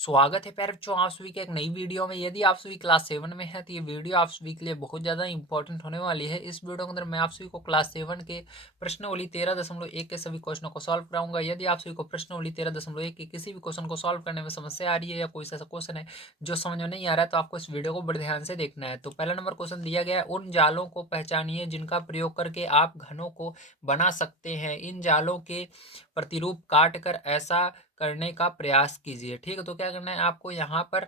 स्वागत है प्यारे बच्चों आप सभी के एक नई वीडियो में। यदि आप सभी क्लास 7 में हैं तो ये वीडियो आप सभी के लिए बहुत ज़्यादा इंपॉर्टेंट होने वाली है। इस वीडियो के अंदर मैं आप सभी को क्लास 7 के प्रश्नावली 13.1 के सभी क्वेश्चनों को सॉल्व कराऊंगा। यदि आप सभी को प्रश्नावली 13.1 के किसी भी क्वेश्चन को सॉल्व करने में समस्या आ रही है या कोई ऐसा क्वेश्चन है जो समझ में नहीं आ रहा है तो आपको इस वीडियो को बड़े ध्यान से देखना है। तो पहला नंबर क्वेश्चन दिया गया है, उन जालों को पहचानिए जिनका प्रयोग करके आप घनों को बना सकते हैं। इन जालों के प्रतिरूप काट कर ऐसा करने का प्रयास कीजिए। ठीक है, तो क्या करना है आपको यहाँ पर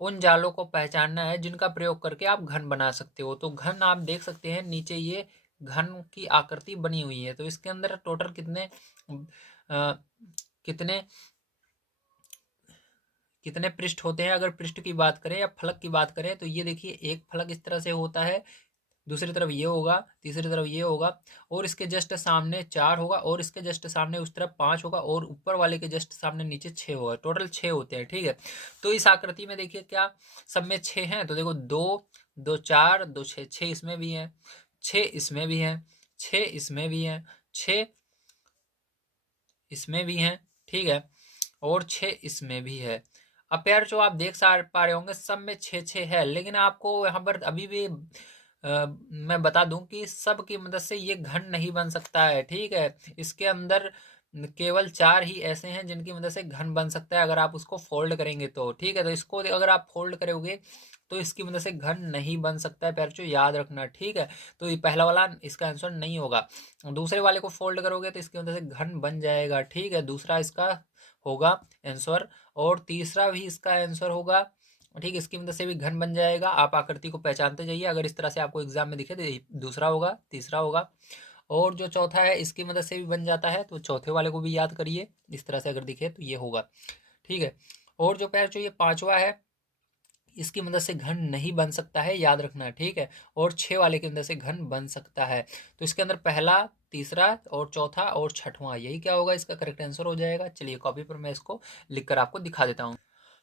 उन जालों को पहचानना है जिनका प्रयोग करके आप घन बना सकते हो। तो घन आप देख सकते हैं नीचे ये घन की आकृति बनी हुई है। तो इसके अंदर टोटल अ, कितने कितने पृष्ठ होते हैं। अगर पृष्ठ की बात करें या फलक की बात करें तो ये देखिए एक फलक इस तरह से होता है, दूसरी तरफ ये होगा, तीसरी तरफ ये होगा और इसके जस्ट सामने 4 होगा और इसके जस्ट सामने उस तरफ 5 होगा और ऊपर वाले के जस्ट सामने नीचे 6 होगा। टोटल 6 होते हैं। ठीक है, तो इस आकृति में देखिए क्या सब में 6 हैं। तो देखो 2 2 4 2 6, 6 इसमें भी है, 6 इसमें भी है, 6 इसमें भी है, 6 इसमें भी है। ठीक है, और 6 इसमें भी है। अब यार जो आप देख पा रहे होंगे सब में 6 6 है, लेकिन आपको यहाँ पर अभी भी मैं बता दूं कि सब की मदद से ये घन नहीं बन सकता है। ठीक है, इसके अंदर केवल 4 ही ऐसे हैं जिनकी मदद से घन बन सकता है अगर आप उसको फोल्ड करेंगे तो। ठीक है, तो इसको अगर आप फोल्ड करोगे तो इसकी मदद से घन नहीं बन सकता है पैरचो, याद रखना। ठीक है, तो ये पहला वाला इसका आंसर नहीं होगा। दूसरे वाले को फोल्ड करोगे तो इसकी मदद से घन बन जाएगा। ठीक है, दूसरा इसका होगा आंसर और तीसरा भी इसका आंसर होगा। ठीक, इसकी मदद से भी घन बन जाएगा। आप आकृति को पहचानते जाइए, अगर इस तरह से आपको एग्जाम में दिखे तो दूसरा होगा, तीसरा होगा और जो चौथा है इसकी मदद से भी बन जाता है। तो चौथे वाले को भी याद करिए, इस तरह से अगर दिखे तो ये होगा। ठीक है, और जो पैर जो ये पांचवा है इसकी मदद से घन नहीं बन सकता है, याद रखना। ठीक है, और 6 वाले की मदद से घन बन सकता है। तो इसके अंदर पहला, तीसरा और चौथा और छठवां यही क्या होगा, इसका करेक्ट आंसर हो जाएगा। चलिए कॉपी पर मैं इसको लिखकर आपको दिखा देता हूँ।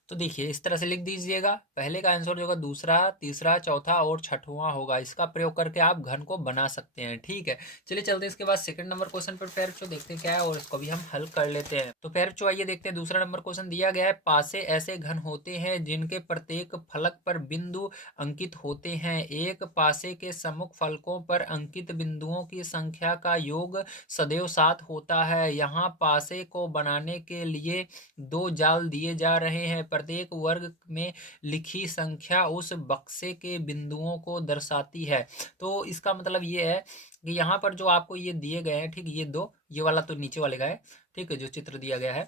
तो देखिए इस तरह से लिख दीजिएगा, पहले का आंसर जो होगा दूसरा, तीसरा, चौथा और छठवां होगा। इसका प्रयोग करके आप घन को बना सकते हैं। ठीक है, चलिए चलते हैं इसके बाद सेकंड नंबर क्वेश्चन पर पैरचो, देखते हैं क्या है और इसको भी हम हल कर लेते हैं। तो पैरचो आइए देखते हैं दूसरा नंबर क्वेश्चन दिया गया है, पासे ऐसे घन होते हैं जिनके प्रत्येक फलक पर बिंदु अंकित होते हैं। एक पासे के सम्मुख फलकों पर अंकित बिंदुओं की संख्या का योग सदैव 7 होता है। यहाँ पासे को बनाने के लिए 2 जाल दिए जा रहे हैं, प्रत्येक वर्ग में लिखी संख्या उस बक्से के बिंदुओं को दर्शाती है। तो इसका मतलब ये है कि यहाँ पर जो आपको ये दिए गए हैं, ठीक, ये दो, ये वाला तो नीचे वाले का है। ठीक है, जो चित्र दिया गया है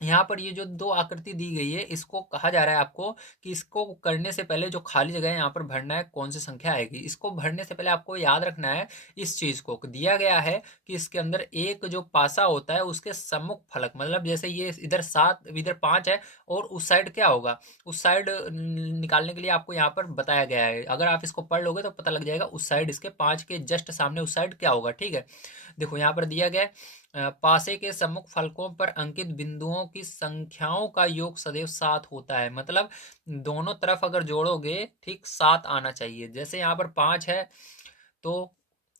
यहाँ पर ये जो 2 आकृति दी गई है इसको कहा जा रहा है आपको कि इसको करने से पहले जो खाली जगह है यहाँ पर भरना है, कौन सी संख्या आएगी। इसको भरने से पहले आपको याद रखना है इस चीज को, दिया गया है कि इसके अंदर एक जो पासा होता है उसके सम्मुख फलक, मतलब जैसे ये इधर 7 इधर 5 है और उस साइड क्या होगा, उस साइड निकालने के लिए आपको यहाँ पर बताया गया है। अगर आप इसको पढ़ लोगे तो पता लग जाएगा उस साइड, इसके 5 के जस्ट सामने उस साइड क्या होगा। ठीक है, देखो यहाँ पर दिया गया है पासे के सम्मुख फलकों पर अंकित बिंदुओं की संख्याओं का योग सदैव 7 होता है। मतलब दोनों तरफ अगर जोड़ोगे ठीक 7 आना चाहिए। जैसे यहाँ पर 5 है तो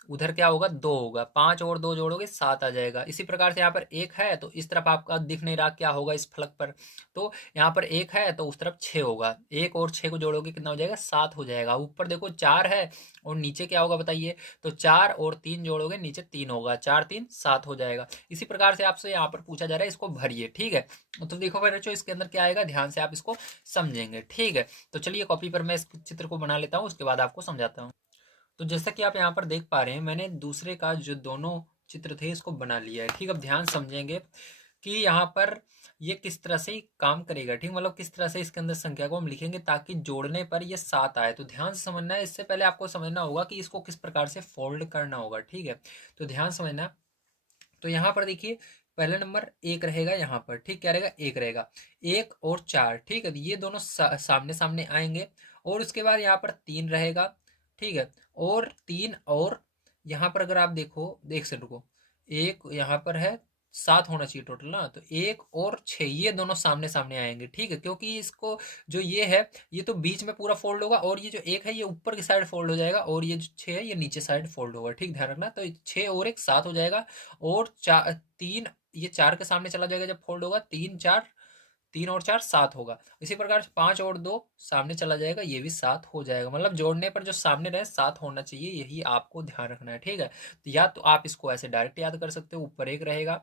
उधर क्या होगा, 2 होगा, 5 और 2 जोड़ोगे 7 आ जाएगा। इसी प्रकार से यहाँ पर 1 है तो इस तरफ आपका दिख नहीं रहा क्या होगा इस फलक पर, तो यहाँ पर 1 है तो उस तरफ 6 होगा। 1 और 6 को जोड़ोगे कितना हो जाएगा, 7 हो जाएगा। ऊपर देखो 4 है और नीचे क्या होगा बताइए, तो 4 और 3 जोड़ोगे नीचे 3 होगा, 4 3 7 हो जाएगा। इसी प्रकार से आपसे यहाँ पर पूछा जा रहा है, इसको भरिए। ठीक है, तो देखो मेरे बच्चों इसके अंदर क्या आएगा, ध्यान से आप इसको समझेंगे। ठीक है, तो चलिए कॉपी पर मैं इस चित्र को बना लेता हूँ, उसके बाद आपको समझाता हूँ। तो जैसा कि आप यहाँ पर देख पा रहे हैं मैंने दूसरे का जो दोनों चित्र थे इसको बना लिया है। ठीक, अब ध्यान समझेंगे कि यहाँ पर ये किस तरह से काम करेगा। ठीक, मतलब किस तरह से इसके अंदर संख्या को हम लिखेंगे ताकि जोड़ने पर ये 7 आए। तो ध्यान से समझना है, इससे पहले आपको समझना होगा कि इसको किस प्रकार से फोल्ड करना होगा। ठीक है, तो ध्यान समझना। तो यहाँ पर देखिए पहला नंबर 1 रहेगा, यहाँ पर ठीक क्या रहेगा, 1 रहेगा, 1 और 4। ठीक है, ये दोनों सामने सामने आएंगे और उसके बाद यहाँ पर 3 रहेगा। ठीक है, और 3 और यहाँ पर अगर आप देखो, देख से रुको, एक यहाँ पर है, 7 होना चाहिए टोटल ना, तो 1 और 6 ये दोनों सामने सामने आएंगे। ठीक है, क्योंकि इसको जो ये है ये तो बीच में पूरा फोल्ड होगा और ये जो 1 है ये ऊपर की साइड फोल्ड हो जाएगा और ये जो 6 है ये नीचे साइड फोल्ड होगा। ठीक, ध्यान रखना। तो 6 और 1 7 हो जाएगा और 4 3 ये 4 के सामने चला जाएगा जब फोल्ड होगा, 3 4 3 और 4 7 होगा। इसी प्रकार से 5 और 2 सामने चला जाएगा, ये भी 7 हो जाएगा। मतलब जोड़ने पर जो सामने रहे 7 होना चाहिए, यही आपको ध्यान रखना है, ठीक है। तो या तो आप इसको ऐसे डायरेक्ट याद कर सकते हो, ऊपर 1 रहेगा,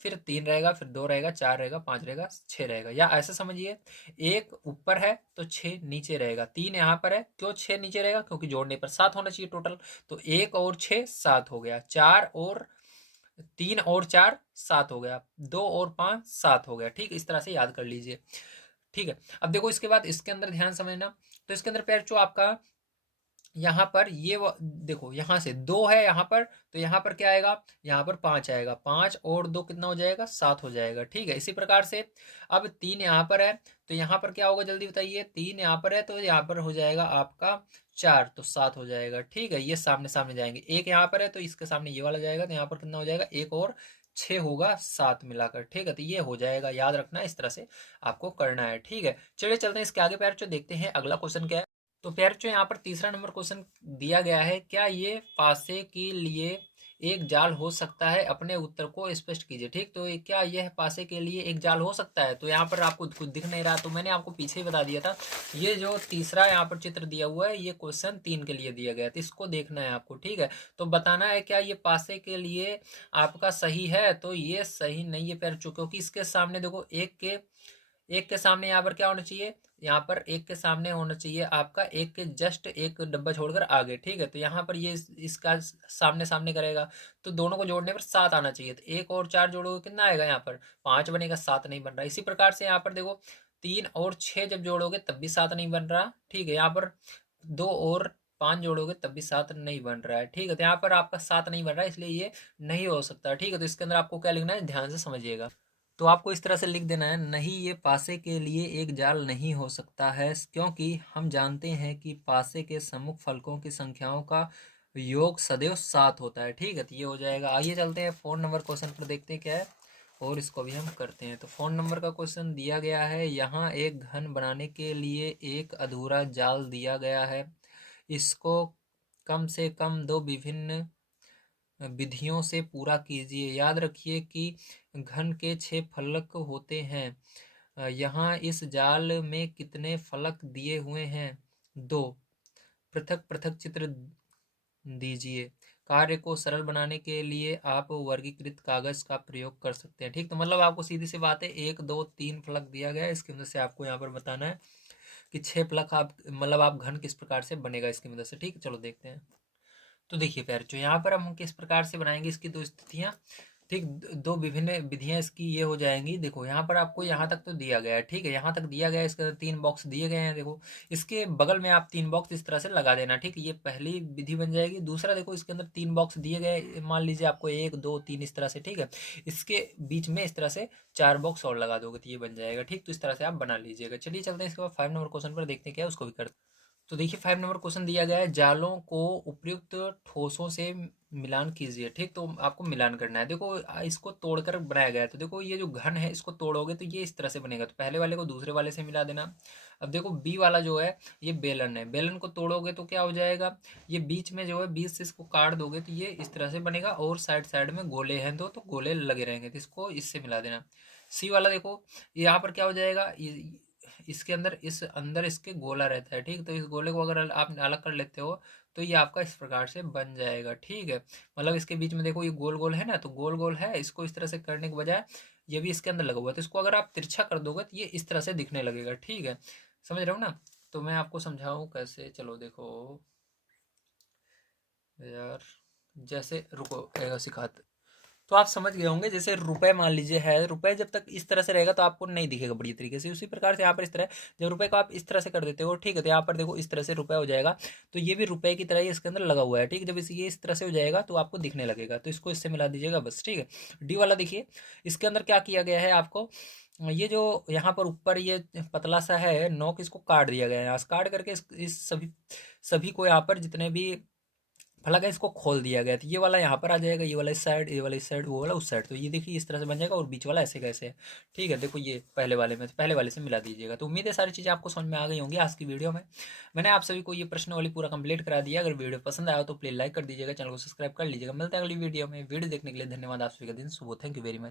फिर 3 रहेगा, फिर 2 रहेगा, 4 रहेगा, 5 रहेगा, 6 रहेगा। या ऐसे समझिए, 1 ऊपर है तो 6 नीचे रहेगा, 3 यहाँ पर है, क्यों 6 नीचे रहेगा, क्योंकि जोड़ने पर 7 होना चाहिए टोटल। तो 1 और 6 7 हो गया, 4 और 3 और 4 7 हो गया, 2 और 5 7 हो गया, ठीक। इस तरह से याद कर लीजिए, ठीक है। अब देखो इसके बाद इसके अंदर ध्यान समझना, तो इसके अंदर पैर जो आपका यहाँ पर ये देखो यहाँ से 2 है यहाँ पर, तो यहाँ पर क्या आएगा, यहाँ पर 5 आएगा, 5 और 2 कितना हो जाएगा, 7 हो जाएगा, ठीक है। इसी प्रकार से अब 3 यहाँ पर है, तो यहाँ पर क्या होगा जल्दी बताइए, 3 यहाँ पर है तो यहाँ पर हो जाएगा आपका 4, तो 7 हो जाएगा, ठीक है। ये सामने सामने जाएंगे, 1 यहाँ पर है तो इसके सामने ये वाला जाएगा, तो यहाँ पर कितना हो जाएगा, 1 और 6 होगा, 7 मिलाकर, ठीक है। तो ये हो जाएगा, याद रखना इस तरह से आपको करना है, ठीक है। चलिए चलते हैं इसके आगे पैर, जो देखते हैं अगला क्वेश्चन क्या है। तो प्यार जो यहाँ पर तीसरा नंबर क्वेश्चन दिया गया है, क्या ये पासे के लिए एक जाल हो सकता है, अपने उत्तर को स्पष्ट कीजिए, ठीक। तो क्या यह पासे के लिए एक जाल हो सकता है, तो यहाँ पर आपको कुछ दिख नहीं रहा, तो मैंने आपको पीछे ही बता दिया था। ये जो तीसरा यहाँ पर चित्र दिया हुआ है, ये क्वेश्चन 3 के लिए दिया गया है, तो इसको देखना है आपको, ठीक है। तो बताना है क्या ये पासे के लिए आपका सही है, तो ये सही नहीं है प्यार, क्योंकि इसके सामने देखो एक के सामने यहाँ पर क्या होना चाहिए, यहाँ पर एक के सामने होना चाहिए आपका, एक के जस्ट एक डब्बा छोड़कर आगे, ठीक है। तो यहाँ पर ये इसका सामने सामने करेगा, तो दोनों को जोड़ने पर 7 आना चाहिए, तो 1 और 4 जोड़ोगे कितना आएगा, यहाँ पर 5 बनेगा, 7 नहीं बन रहा। इसी प्रकार से यहाँ पर देखो 3 और 6 जब जोड़ोगे तब भी 7 नहीं बन रहा, ठीक है। यहाँ पर 2 और 5 जोड़ोगे तब भी 7 नहीं बन रहा है, ठीक है। तो यहाँ पर आपका 7 नहीं बन रहा है, इसलिए ये नहीं हो सकता, ठीक है। तो इसके अंदर आपको क्या लिखना है, ध्यान से समझिएगा। तो आपको इस तरह से लिख देना है, नहीं ये पासे के लिए एक जाल नहीं हो सकता है, क्योंकि हम जानते हैं कि पासे के सम्मुख फलकों की संख्याओं का योग सदैव 7 होता है, ठीक है। तो ये हो जाएगा। आइए चलते हैं 4 नंबर क्वेश्चन पर, देखते हैं क्या है, और इसको भी हम करते हैं। तो 4 नंबर का क्वेश्चन दिया गया है, यहाँ एक घन बनाने के लिए एक अधूरा जाल दिया गया है, इसको कम से कम 2 विभिन्न विधियों से पूरा कीजिए। याद रखिए कि घन के 6 फलक होते हैं। यहाँ इस जाल में कितने फलक दिए हुए हैं, 2। पृथक पृथक चित्र दीजिए। कार्य को सरल बनाने के लिए आप वर्गीकृत कागज का प्रयोग कर सकते हैं, ठीक। तो मतलब आपको सीधी सी बात है, 1 2 3 फलक दिया गया है, इसकी मदद से आपको यहाँ पर बताना है कि 6 फलक आप मतलब आप घन किस प्रकार से बनेगा इसकी मदद से, ठीक। चलो देखते हैं। तो देखिए प्यारे, जो यहाँ पर हम किस प्रकार से बनाएंगे इसकी 2 स्थितियाँ, ठीक। 2 विभिन्न विधियाँ इसकी ये हो जाएंगी। देखो यहाँ पर आपको यहाँ तक तो दिया गया है, ठीक है, यहाँ तक दिया गया है, इसके अंदर 3 बॉक्स दिए गए हैं। देखो इसके बगल में आप 3 बॉक्स इस तरह से लगा देना, ठीक। ये पहली विधि बन जाएगी। दूसरा देखो इसके अंदर 3 बॉक्स दिए गए, मान लीजिए आपको 1 2 3 इस तरह से, ठीक है। इसके बीच में इस तरह से 4 बॉक्स और लगा दोगे तो ये बन जाएगा, ठीक। तो इस तरह से आप बना लीजिएगा। चलिए चलते हैं इसके बाद 5 नंबर क्वेश्चन पर, देखते हैं क्या है, उसको भी करते हैं। तो देखिए 5 नंबर क्वेश्चन दिया गया है, जालों को उपयुक्त ठोसों से मिलान कीजिए, ठीक। तो आपको मिलान करना है। देखो इसको तोड़कर बनाया गया है, तो देखो ये जो घन है इसको तोड़ोगे तो ये इस तरह से बनेगा, तो पहले वाले को दूसरे वाले से मिला देना। अब देखो बी वाला जो है ये बेलन है, बेलन को तोड़ोगे तो क्या हो जाएगा, ये बीच में जो है बीच से इसको काट दोगे तो ये इस तरह से बनेगा, और साइड साइड में गोले हैं दो, तो गोले लगे रहेंगे, तो इसको इससे मिला देना। सी वाला देखो यहाँ पर क्या हो जाएगा, इसके अंदर इस अंदर इसके गोला रहता है, ठीक। तो इस गोले को अगर आप अलग कर लेते हो तो ये आपका इस प्रकार से बन जाएगा, ठीक है। मतलब इसके बीच में देखो ये गोल गोल है ना, तो गोल गोल है, इसको इस तरह से करने के बजाय ये भी इसके अंदर लगा हुआ है, तो इसको अगर आप तिरछा कर दोगे तो ये इस तरह से दिखने लगेगा, ठीक है। समझ रहे हो ना। तो मैं आपको समझाऊं कैसे, चलो देखो यार, जैसे रुको सिखाते। तो आप समझ गए होंगे, जैसे रुपए मान लीजिए है, रुपए जब तक इस तरह से रहेगा तो आपको नहीं दिखेगा बढ़िया तरीके से, उसी प्रकार से यहाँ पर इस तरह जब रुपए को आप इस तरह से कर देते हो, ठीक है, तो यहाँ पर देखो इस तरह से रुपए हो जाएगा, तो ये भी रुपए की तरह ही इसके अंदर लगा हुआ है, ठीक। जब ये इस तरह से हो जाएगा तो आपको दिखने लगेगा, तो इसको इससे मिला दीजिएगा बस, ठीक है। डी वाला देखिए, इसके अंदर क्या किया गया है आपको, ये जो यहाँ पर ऊपर ये पतला सा है नोक, इसको काट दिया गया है, यहाँ से काट करके इस सभी सभी को यहाँ पर जितने भी फलक है इसको खोल दिया गया, तो ये वाला यहाँ पर आ जाएगा, ये वाला इस साइड, ये वाला इस साइड, वो वाला उस साइड, तो ये देखिए इस तरह से बन जाएगा, और बीच वाला ऐसे कैसे है, ठीक है। देखो ये पहले वाले में, पहले वाले से मिला दीजिएगा। तो उम्मीद है सारी चीज़ें आपको समझ में आ गई होंगी आज की वीडियो में। मैंने आप सभी को ये प्रश्न वाली पूरा कंप्लीट करा दिया। अगर वीडियो पसंद आया तो प्लीज लाइक कर दीजिएगा, चैनल को सब्सक्राइब कर लीजिएगा। मिलते हैं अगली वीडियो में। वीडियो देखने के लिए धन्यवाद, आप सभी का दिन शुभ हो। Thank you very much.